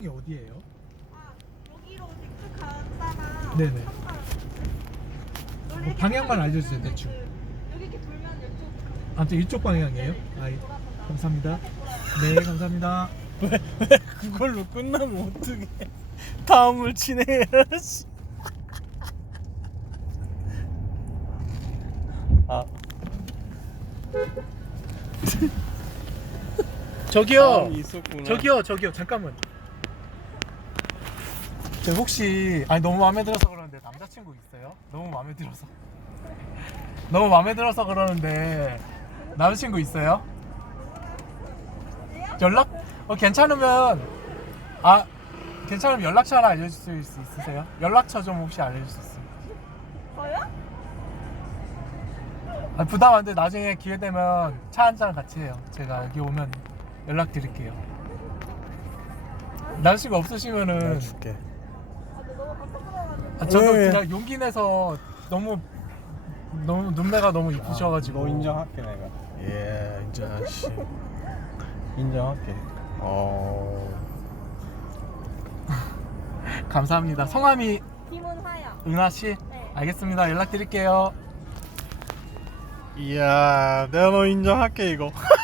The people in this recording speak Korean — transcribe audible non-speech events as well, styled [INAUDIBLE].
이 어디예요? 아, 네네. 방향만 알려주세요 네, 대충. 이쪽. 아무튼 이쪽 방향이에요. 네, 감사합니다. 네, 감사합니다. 네 감사합니다. 왜왜 그걸로 끝나면 어떡해? [LAUGHS] 다음을 진행해야. 지 [LAUGHS] 아. [LAUGHS] 저기요. 저기요. 저기요. 잠깐만. 혹시 아니 너무 마음에 들어서 그러는데 남자친구 있어요? 너무 마음에 들어서 너무 마음에 들어서 그러는데 남자친구 있어요? 연락 어 괜찮으면 아 괜찮으면 연락처 하나 알려줄 수 있으세요? 연락처 좀 혹시 알려줄 수 있어요? 저요? 부담 안 돼 나중에 기회 되면 차 한잔 같이 해요 제가 여기 오면 연락 드릴게요 남자친구 없으시면은 줄게 아, 아, 저도 예, 그냥 예. 용기 내서 너무 너무 눈매가 너무 이쁘셔가지고 아, 인정할게 내가 예인정하 인정할게. [LAUGHS] 인정할게 어 [LAUGHS] 감사합니다 네. 성함이 김은하씨 네. 알겠습니다 연락드릴게요 이야 내가 너 인정할게 이거 [LAUGHS]